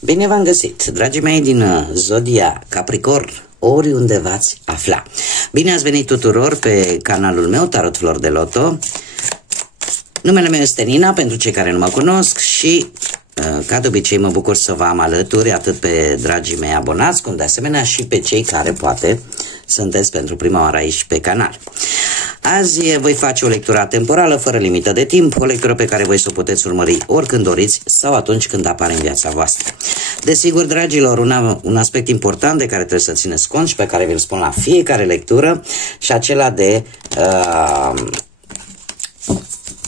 Bine v-am găsit, dragii mei din Zodia Capricorn, oriunde v-ați afla. Bine ați venit tuturor pe canalul meu, Tarot Flor de Loto. Numele meu este Nina, pentru cei care nu mă cunosc și, ca de obicei, mă bucur să vă am alături, atât pe dragii mei abonați, cum de asemenea și pe cei care, poate, sunteți pentru prima oară aici pe canal. Azi voi face o lectură temporală, fără limită de timp, o lectură pe care voi să o puteți urmări oricând doriți sau atunci când apare în viața voastră. Desigur, dragilor, un aspect important de care trebuie să țineți cont și pe care vi-l spun la fiecare lectură și acela de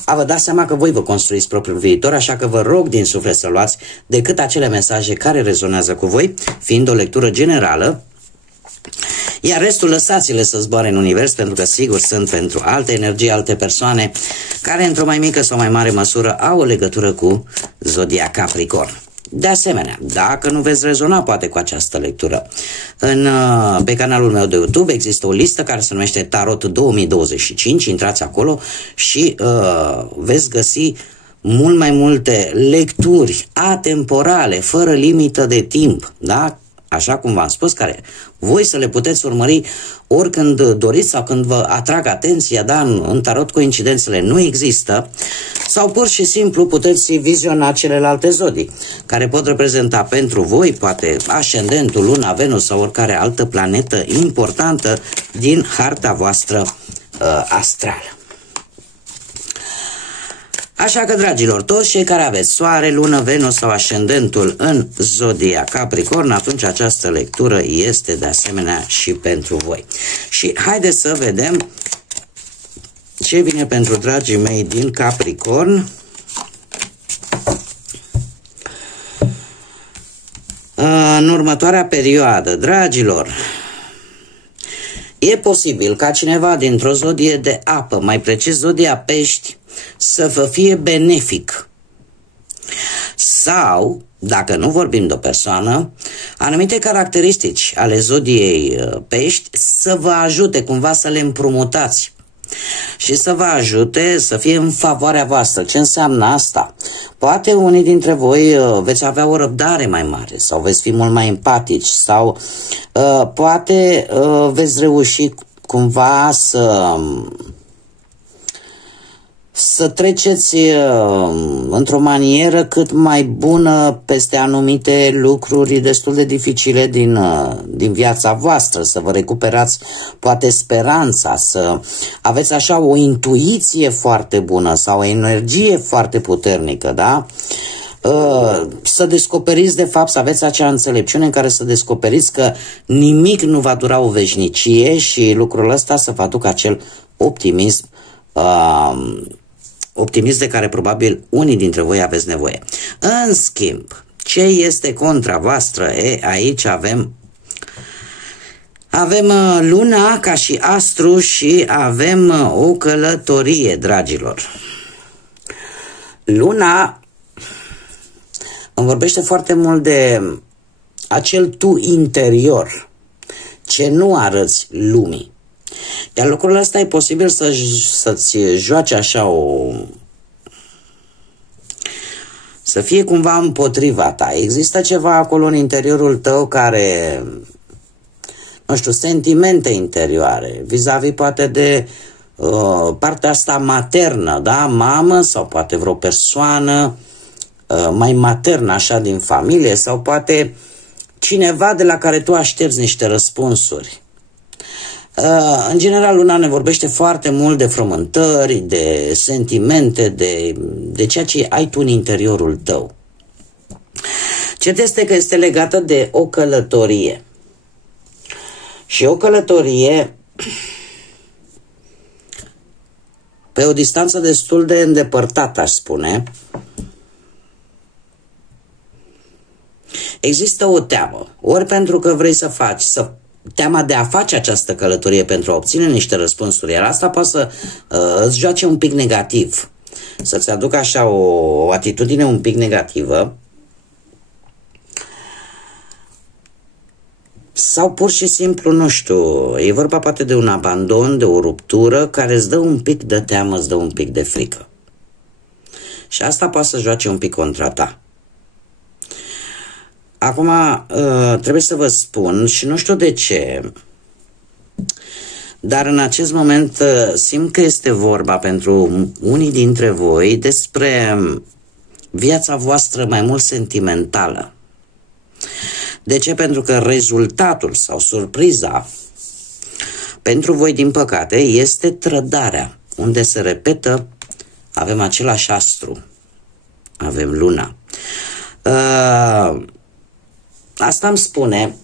a vă da seama că voi vă construiți propriul viitor, așa că vă rog din suflet să luați decât acele mesaje care rezonează cu voi, fiind o lectură generală, iar restul lăsați-le să zboare în univers, pentru că sigur sunt pentru alte energii, alte persoane care într-o mai mică sau mai mare măsură au o legătură cu Zodia Capricorn. De asemenea, dacă nu veți rezona poate cu această lectură, pe canalul meu de YouTube există o listă care se numește Tarot 2025, intrați acolo și veți găsi mult mai multe lecturi atemporale, fără limită de timp, da? Așa cum v-am spus, care voi să le puteți urmări oricând doriți sau când vă atrag atenția, da? În tarot coincidențele nu există, sau pur și simplu puteți viziona celelalte zodii, care pot reprezenta pentru voi, poate, ascendentul, luna, Venus sau oricare altă planetă importantă din harta voastră astrală. Așa că, dragilor, toți cei care aveți soare, lună, Venus sau ascendentul în Zodia Capricorn, atunci această lectură este de asemenea și pentru voi. Și haideți să vedem ce vine pentru dragii mei din Capricorn. În următoarea perioadă, dragilor, e posibil ca cineva dintr-o zodie de apă, mai precis zodia Pești, să vă fie benefic. Sau, dacă nu vorbim de o persoană, anumite caracteristici ale zodiei Pești să vă ajute cumva să le împrumutați și să vă ajute să fie în favoarea voastră. Ce înseamnă asta? Poate unii dintre voi veți avea o răbdare mai mare sau veți fi mult mai empatici sau poate veți reuși cumva să treceți într-o manieră cât mai bună peste anumite lucruri destul de dificile din viața voastră, să vă recuperați poate speranța, să aveți așa o intuiție foarte bună sau o energie foarte puternică, da? Să descoperiți de fapt, să aveți acea înțelepciune în care să descoperiți că nimic nu va dura o veșnicie și lucrul ăsta să vă aducă acel optimism optimism de care probabil unii dintre voi aveți nevoie. În schimb, ce este contra voastră? Aici avem luna ca și astru și avem o călătorie, dragilor. Luna îmi vorbește foarte mult de acel tu interior, ce nu arăți lumii. Iar lucrul ăsta e posibil să-ți joace așa să fie cumva împotriva ta. Există ceva acolo în interiorul tău care, nu știu, sentimente interioare, vis-a-vis poate de partea asta maternă, da? Mamă sau poate vreo persoană mai maternă așa din familie sau poate cineva de la care tu aștepți niște răspunsuri. În general, luna ne vorbește foarte mult de frământări, de sentimente, de ceea ce ai tu în interiorul tău. Cert este că este legată de o călătorie. Și o călătorie pe o distanță destul de îndepărtată, aș spune. Există o teamă, ori pentru că vrei să faci, teama de a face această călătorie pentru a obține niște răspunsuri, iar asta poate să îți joace un pic negativ, să-ți aducă așa o atitudine un pic negativă, sau pur și simplu, nu știu, e vorba poate de un abandon, de o ruptură care îți dă un pic de teamă, îți dă un pic de frică. Și asta poate să joace un pic contra ta. Acum, trebuie să vă spun și nu știu de ce, dar în acest moment simt că este vorba pentru unii dintre voi despre viața voastră mai mult sentimentală. De ce? Pentru că rezultatul sau surpriza pentru voi, din păcate, este trădarea, unde se repetă, avem același astru, avem luna. Asta îmi spune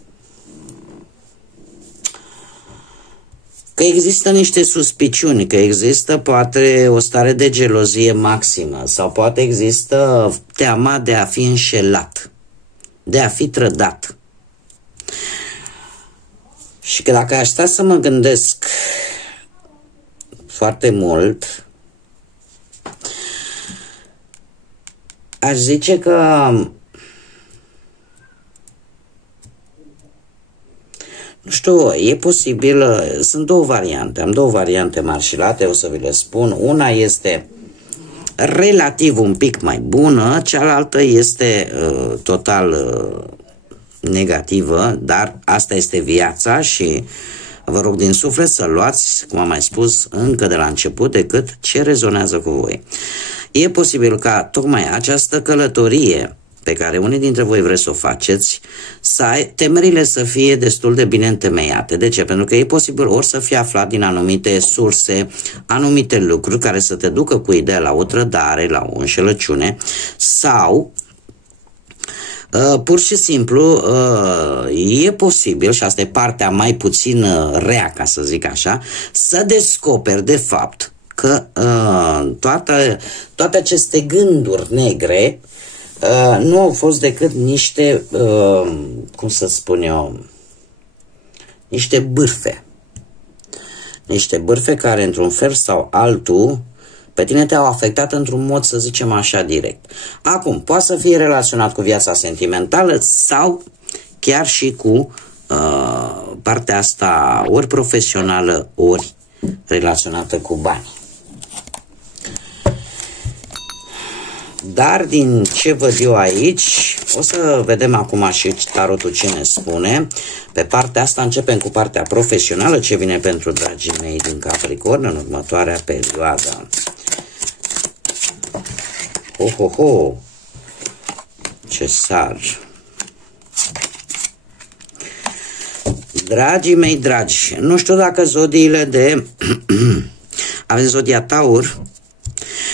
că există niște suspiciuni, că există poate o stare de gelozie maximă sau poate există teama de a fi înșelat, de a fi trădat. Și că dacă aș sta să mă gândesc foarte mult, aș zice că nu știu, e posibil, sunt două variante, am două variante marșilate, o să vi le spun. Una este relativ un pic mai bună, cealaltă este total negativă, dar asta este viața și vă rog din suflet să luați, cum am mai spus, încă de la început, decât ce rezonează cu voi. E posibil ca tocmai această călătorie pe care unii dintre voi vreți să o faceți, temerile să fie destul de bine întemeiate. De ce? Pentru că e posibil ori să fie aflat din anumite surse, anumite lucruri care să te ducă cu ideea la o trădare, la o înșelăciune, sau pur și simplu e posibil, și asta e partea mai puțin rea, ca să zic așa, să descoperi de fapt că toate aceste gânduri negre nu au fost decât niște, cum să spun eu, niște bârfe. Niște bârfe care, într-un fel sau altul, pe tine te-au afectat într-un mod, să zicem așa, direct. Acum, poate să fie relaționat cu viața sentimentală sau chiar și cu partea asta ori profesională, ori relaționată cu bani. Dar din ce văd eu aici, o să vedem acum și tarotul ce ne spune. Pe partea asta începem cu partea profesională, ce vine pentru dragii mei din Capricorn în următoarea perioadă. Ce sar! Dragii mei dragi, nu știu dacă zodiile de... Avem zodia Taur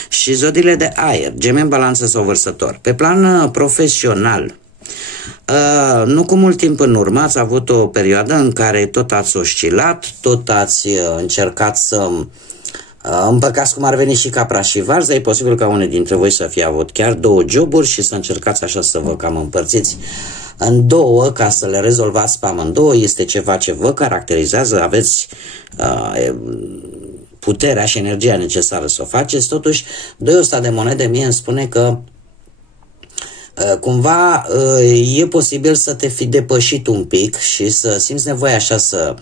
și zodiile de aer, Gemeni, Balanță sau Vărsător. Pe plan profesional, nu cu mult timp în urmă ați avut o perioadă în care tot ați oscilat, tot ați încercat să împăcați cum ar veni și capra și varză. E posibil ca unii dintre voi să fie avut chiar două joburi și să încercați așa să vă cam împărțiți în două ca să le rezolvați pe amândouă. Este ceva ce vă caracterizează, aveți puterea și energia necesară să o faceți. Totuși, doi ăsta de monede mie îmi spune că cumva e posibil să te fi depășit un pic și să simți nevoia așa să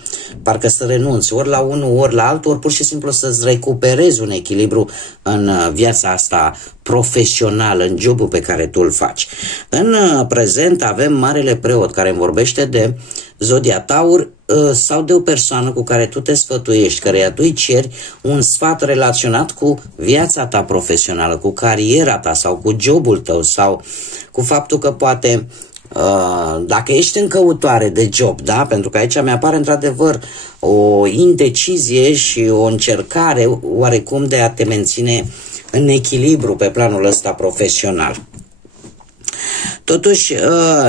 parcă să renunți ori la unul, ori la altul, ori pur și simplu să-ți recuperezi un echilibru în viața asta profesională, în jobul pe care tu îl faci. În prezent avem Marele Preot care îmi vorbește de zodia Taur sau de o persoană cu care tu te sfătuiești, căreia tu îi ceri un sfat relaționat cu viața ta profesională, cu cariera ta sau cu jobul tău sau cu faptul că poate dacă ești în căutoare de job, da? Pentru că aici mi-apare într-adevăr o indecizie și o încercare oarecum de a te menține în echilibru pe planul ăsta profesional. Totuși,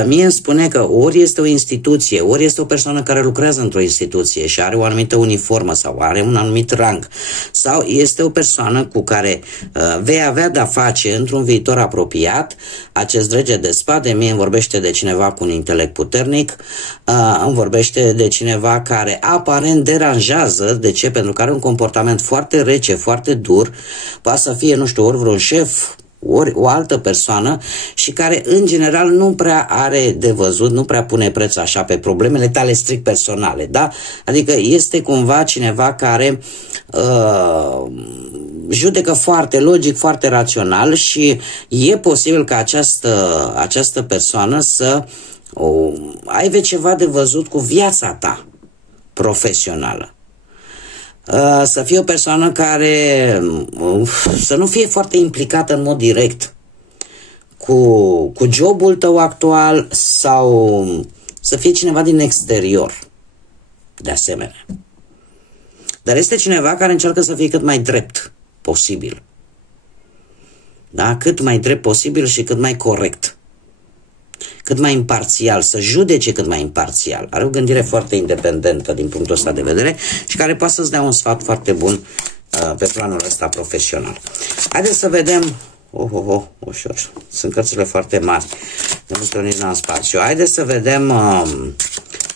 mie îmi spune că ori este o instituție, ori este o persoană care lucrează într-o instituție și are o anumită uniformă sau are un anumit rang, sau este o persoană cu care vei avea de-a face într-un viitor apropiat. Acest rege de spade mie îmi vorbește de cineva cu un intelect puternic, îmi vorbește de cineva care aparent deranjează. De ce? Pentru că are un comportament foarte rece, foarte dur, poate să fie, nu știu, ori vreun șef, ori o altă persoană și care în general nu prea are de văzut, nu prea pune preț așa pe problemele tale strict personale, da? Adică este cumva cineva care judecă foarte logic, foarte rațional și e posibil ca această persoană să aibă ceva de văzut cu viața ta profesională. Să fie o persoană care să nu fie foarte implicată în mod direct cu jobul tău actual sau să fie cineva din exterior, de asemenea. Dar este cineva care încearcă să fie cât mai drept posibil. Da? Cât mai drept posibil și cât mai corect. Cât mai imparțial, să judece cât mai imparțial. Are o gândire foarte independentă din punctul ăsta de vedere și care poate să-ți dea un sfat foarte bun pe planul ăsta profesional. Haideți să vedem. Ușor. Sunt cărțile foarte mari. De multe ori nici n-am spațiu. Haideți să vedem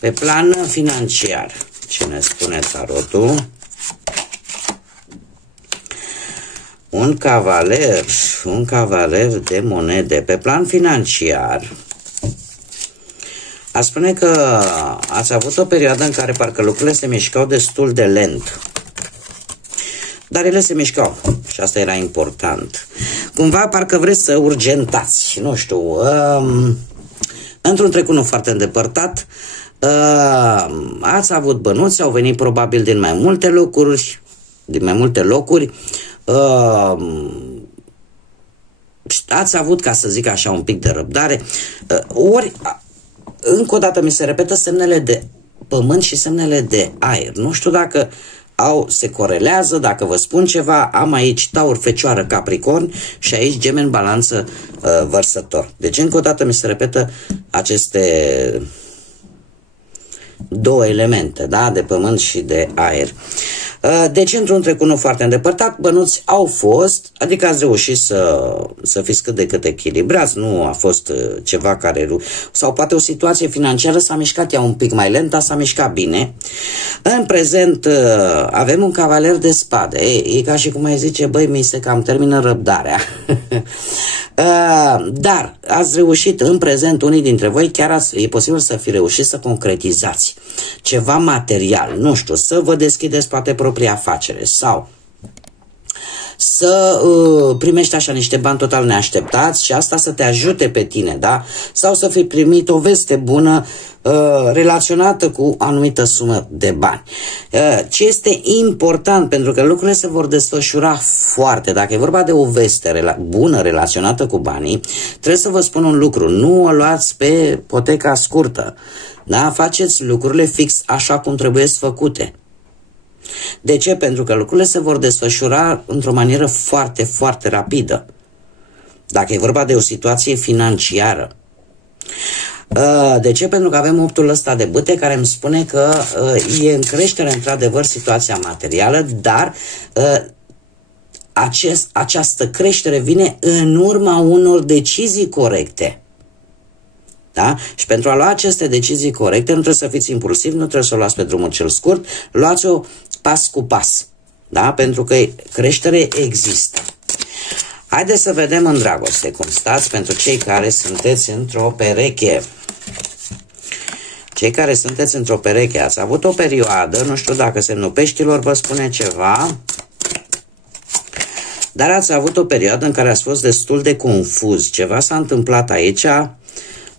pe plan financiar. Ce ne spune tarotul? Un cavaler de monede. Pe plan financiar, a spune că ați avut o perioadă în care parcă lucrurile se mișcau destul de lent. Dar ele se mișcau și asta era important. Cumva parcă vreți să urgentați, nu știu, într-un trecut nu foarte îndepărtat, ați avut bănuți, au venit probabil din mai multe locuri, ați avut, ca să zic așa, un pic de răbdare, ori, încă o dată mi se repetă semnele de pământ și semnele de aer. Nu știu dacă se corelează, dacă vă spun ceva, am aici Taur, Fecioară, Capricorn și aici Gemeni, Balanță, Vărsător. Deci încă o dată mi se repetă aceste două elemente, da? De pământ și de aer. Deci, într-un trecut nu foarte îndepărtat, bănuți au fost, adică ați reușit să fiți cât de cât echilibrați, nu a fost ceva care... Sau poate o situație financiară s-a mișcat ea un pic mai lent, dar s-a mișcat bine. În prezent avem un cavaler de spade. E ca și cum ai zice, băi, mi se cam termină răbdarea. Dar ați reușit în prezent, unii dintre voi, chiar e posibil să fi reușit să concretizați ceva material, nu știu, să vă deschideți poate propria afacere sau să primești așa niște bani total neașteptați și asta să te ajute pe tine, da? Sau să fi primit o veste bună relaționată cu anumită sumă de bani. Ce este important, pentru că lucrurile se vor desfășura foarte, dacă e vorba de o veste bună relaționată cu banii, trebuie să vă spun un lucru, nu o luați pe poteca scurtă, da? Faceți lucrurile fix așa cum trebuie făcute. De ce? Pentru că lucrurile se vor desfășura într-o manieră foarte, foarte rapidă. Dacă e vorba de o situație financiară. De ce? Pentru că avem optul ăsta de bâte care îmi spune că e în creștere într-adevăr situația materială, dar această creștere vine în urma unor decizii corecte. Da? Și pentru a lua aceste decizii corecte nu trebuie să fiți impulsivi, nu trebuie să o luați pe drumul cel scurt, luați-o pas cu pas. Da? Pentru că creștere există. Haideți să vedem în dragoste cum stați pentru cei care sunteți într-o pereche. Cei care sunteți într-o pereche, ați avut o perioadă, nu știu dacă semnul peștilor vă spune ceva, dar ați avut o perioadă în care ați fost destul de confuz. Ceva s-a întâmplat aici,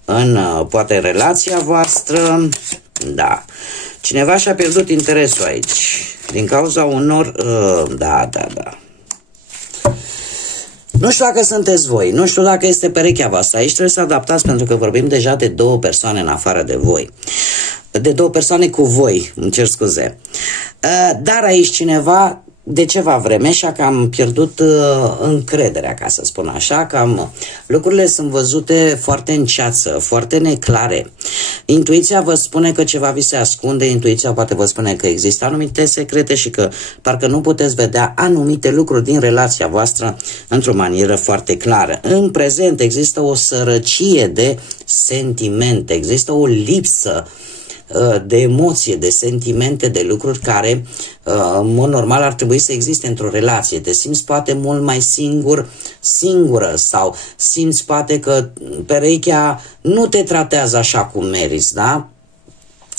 în poate relația voastră, da. Cineva și-a pierdut interesul aici, din cauza unor, da. Nu știu dacă sunteți voi, nu știu dacă este perechea voastră, aici trebuie să adaptați pentru că vorbim deja de două persoane în afară de voi. De două persoane cu voi, îmi cer scuze. Dar aici cineva de ceva vreme și-a cam pierdut încrederea, ca să spun așa, cam lucrurile sunt văzute foarte în ceață, foarte neclare. Intuiția vă spune că ceva vi se ascunde, intuiția poate vă spune că există anumite secrete și că parcă nu puteți vedea anumite lucruri din relația voastră într-o manieră foarte clară. În prezent există o sărăcie de sentimente, există o lipsă de emoție, de sentimente, de lucruri care în mod normal ar trebui să existe într-o relație. Te simți poate mult mai singură sau simți poate că perechea nu te tratează așa cum meriți, da?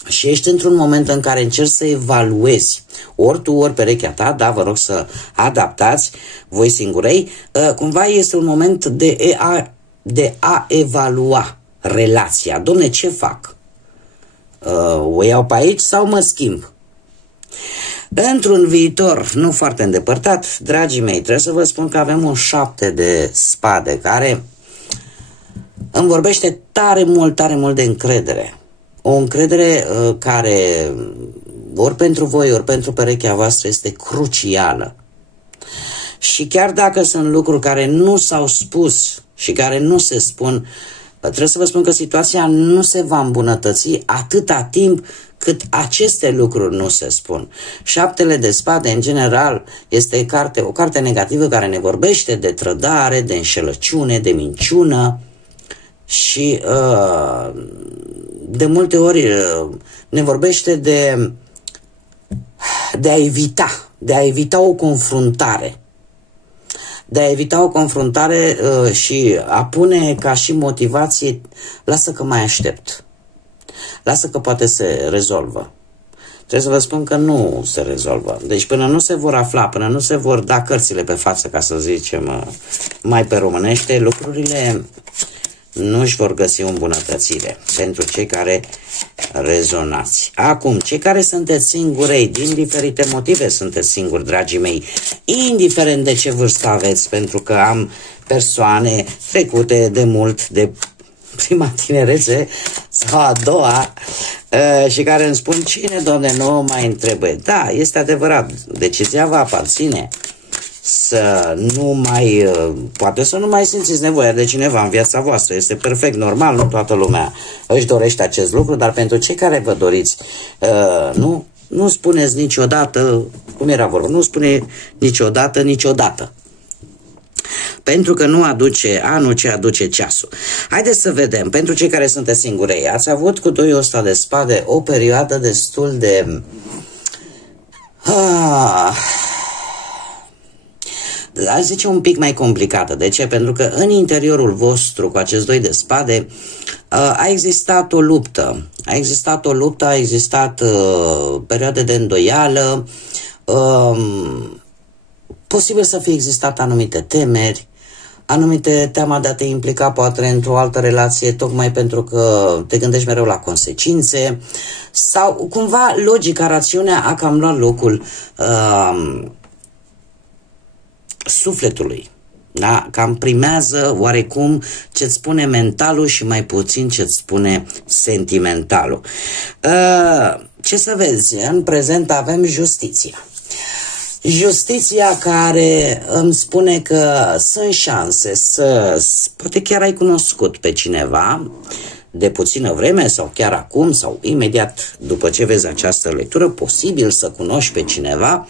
și ești într-un moment în care încerci să evaluezi, ori tu, ori perechea ta, da, vă rog să adaptați voi singurei, cumva este un moment de a evalua relația. Dom'le, ce fac? O iau pe aici sau mă schimb? Într-un viitor nu foarte îndepărtat, dragii mei, trebuie să vă spun că avem un 7 de spade care îmi vorbește tare mult de încredere. O încredere care ori pentru voi, ori pentru perechea voastră este crucială. Și chiar dacă sunt lucruri care nu s-au spus și care nu se spun, trebuie să vă spun că situația nu se va îmbunătăți atâta timp cât aceste lucruri nu se spun. 7 de spade, în general, este o carte negativă care ne vorbește de trădare, de înșelăciune, de minciună și de multe ori ne vorbește de a evita o confruntare. De a evita o confruntare și a pune ca și motivație, lasă că mai aștept. Lasă că poate se rezolvă. Trebuie să vă spun că nu se rezolvă. Deci până nu se vor afla, până nu se vor da cărțile pe față, ca să zicem mai pe românește, lucrurile nu își vor găsi o îmbunătățire pentru cei care rezonați. Acum, cei care sunteți singurei, din diferite motive sunteți singuri, dragii mei, indiferent de ce vârstă aveți, pentru că am persoane trecute de mult de prima tinerețe sau a doua și care îmi spun, cine, Doamne, nu mai întrebe. Da, este adevărat, decizia vă aparține să nu mai, poate să nu mai simțiți nevoia de cineva în viața voastră. Este perfect normal, nu toată lumea își dorește acest lucru, dar pentru cei care vă doriți, nu spuneți niciodată, cum era vorba, nu spune niciodată. Pentru că nu aduce anul ce aduce ceasul. Haideți să vedem, pentru cei care sunteți singurei, ați avut cu 2 ăsta de spade o perioadă destul de... aș zice un pic mai complicată. De ce? Pentru că în interiorul vostru, cu acest 2 de spade, a existat o luptă. A existat perioade de îndoială, posibil să fie existat anumite temeri, anumite teama de a te implica poate într-o altă relație, tocmai pentru că te gândești mereu la consecințe, sau cumva logica, rațiunea a cam luat locul sufletului. Da? Cam primează oarecum ce-ți spune mentalul și mai puțin ce-ți spune sentimentalul. Ce să vezi? În prezent avem justiția. Justiția care îmi spune că sunt șanse poate chiar ai cunoscut pe cineva de puțină vreme sau chiar acum sau imediat după ce vezi această lectură, posibil să cunoști pe cineva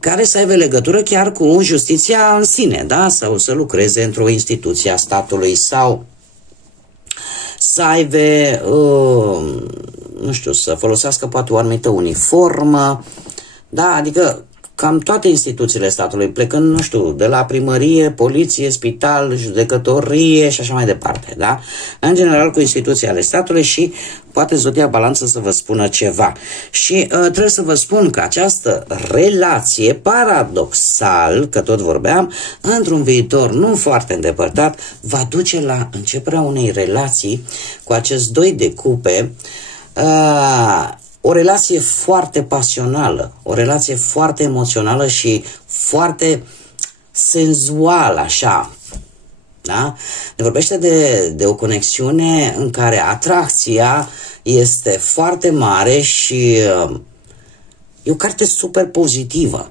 care să aibă legătură chiar cu justiția în sine, da? Sau să lucreze într-o instituție a statului sau să aibă, nu știu, să folosească poate o anumită uniformă, da? Adică cam toate instituțiile statului, plecând, nu știu, de la primărie, poliție, spital, judecătorie și așa mai departe, da? În general cu instituții ale statului și poate Zodia Balanță să vă spună ceva. Și trebuie să vă spun că această relație, paradoxal, că tot vorbeam, într-un viitor nu foarte îndepărtat, va duce la începerea unei relații cu acest 2 de cupe, o relație foarte pasională, o relație foarte emoțională și foarte senzuală, așa. Da? Ne vorbește de o conexiune în care atracția este foarte mare și e o carte super pozitivă,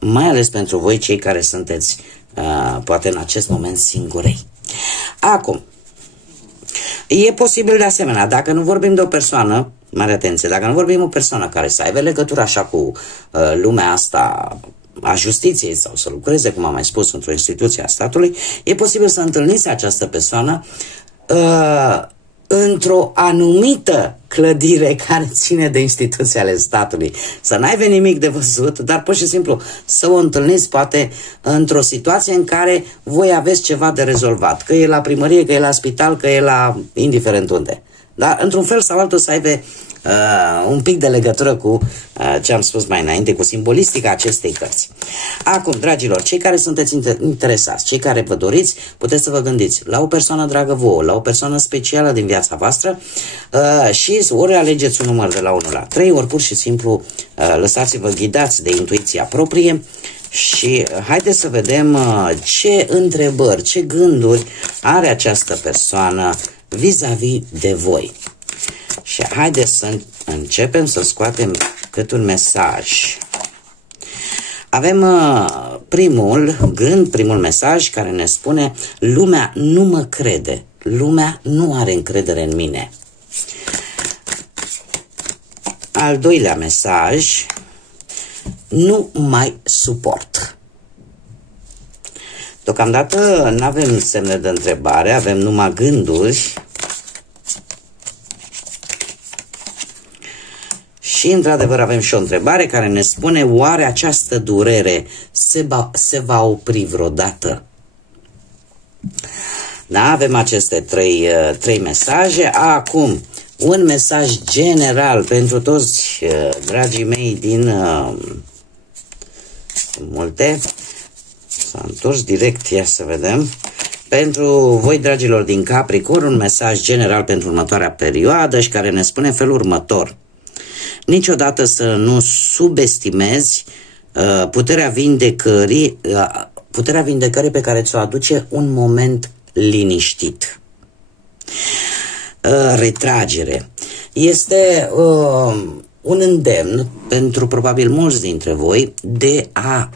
mai ales pentru voi cei care sunteți poate în acest moment singurei. Acum, e posibil de asemenea, dacă nu vorbim de o persoană, mare atenție, dacă nu vorbim o persoană care să aibă legătură așa cu lumea asta a justiției sau să lucreze, cum am mai spus, într-o instituție a statului, e posibil să întâlniți această persoană într-o anumită clădire care ține de instituții ale statului. Să n-aibă nimic de văzut, dar pur și simplu să o întâlniți poate într-o situație în care voi aveți ceva de rezolvat. Că e la primărie, că e la spital, că e la indiferent unde. Da? Într-un fel sau altul să aibă un pic de legătură cu ce am spus mai înainte, cu simbolistica acestei cărți. Acum, dragilor, cei care sunteți interesați, cei care vă doriți, puteți să vă gândiți la o persoană dragă vouă, la o persoană specială din viața voastră și ori alegeți un număr de la 1 la 3, ori pur și simplu lăsați-vă ghidați de intuiția proprie și haideți să vedem ce întrebări, ce gânduri are această persoană vis-a-vis de voi. Și haideți să începem să scoatem cât un mesaj. Avem primul gând, primul mesaj care ne spune: lumea nu mă crede, lumea nu are încredere în mine. Al doilea mesaj: nu mai suport. Deocamdată nu avem semne de întrebare, avem numai gânduri. Și într-adevăr avem și o întrebare care ne spune: oare această durere se va opri vreodată? Da, avem aceste trei mesaje. Acum, un mesaj general pentru toți dragii mei din multe. S-a întors direct, ia să vedem. Pentru voi, dragilor din Capricorn, un mesaj general pentru următoarea perioadă și care ne spune felul următor: niciodată să nu subestimezi puterea vindecării pe care ți-o aduce un moment liniștit. Retragere. Este un îndemn pentru probabil mulți dintre voi de a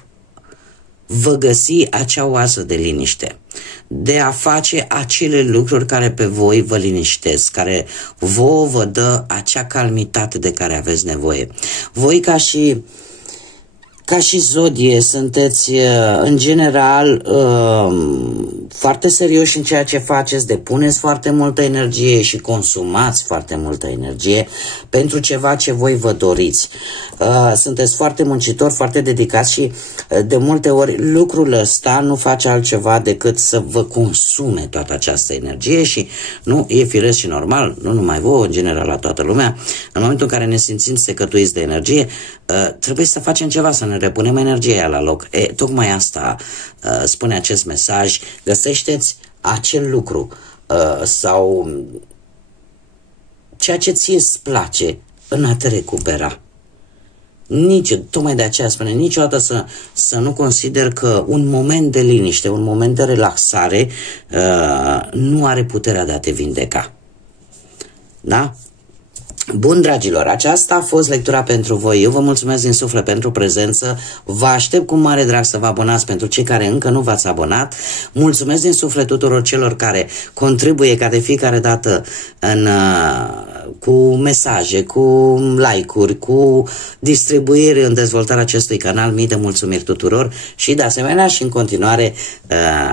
vă găsi acea oază de liniște, de a face acele lucruri care pe voi vă liniștesc, care vouă vă dă acea calmitate de care aveți nevoie. Voi ca și zodie sunteți în general foarte serioși în ceea ce faceți, depuneți foarte multă energie și consumați foarte multă energie pentru ceva ce voi vă doriți. Sunteți foarte muncitori, foarte dedicați și de multe ori lucrul ăsta nu face altceva decât să vă consume toată această energie și nu e firesc și normal, nu numai voi, în general la toată lumea. În momentul în care ne simțim secătuiți de energie, trebuie să facem ceva, să ne repunem energia la loc. Tocmai asta spune acest mesaj: găsește-ți acel lucru sau ceea ce ție îți place în a te recupera. Tocmai de aceea spune, niciodată să nu consider că un moment de liniște, un moment de relaxare nu are puterea de a te vindeca. Da? Bun, dragilor, aceasta a fost lectura pentru voi. Eu vă mulțumesc din suflet pentru prezență. Vă aștept cu mare drag să vă abonați pentru cei care încă nu v-ați abonat. Mulțumesc din suflet tuturor celor care contribuie ca de fiecare dată cu mesaje, cu like-uri, cu distribuiri în dezvoltarea acestui canal. Mii de mulțumiri tuturor și de asemenea și în continuare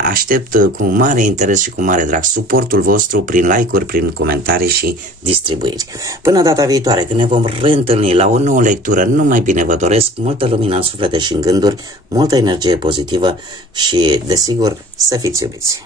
aștept cu mare interes și cu mare drag suportul vostru prin like-uri, prin comentarii și distribuiri. Până data viitoare, când ne vom reîntâlni la o nouă lectură, numai bine vă doresc multă lumină în suflete și în gânduri, multă energie pozitivă și, desigur, să fiți iubiți.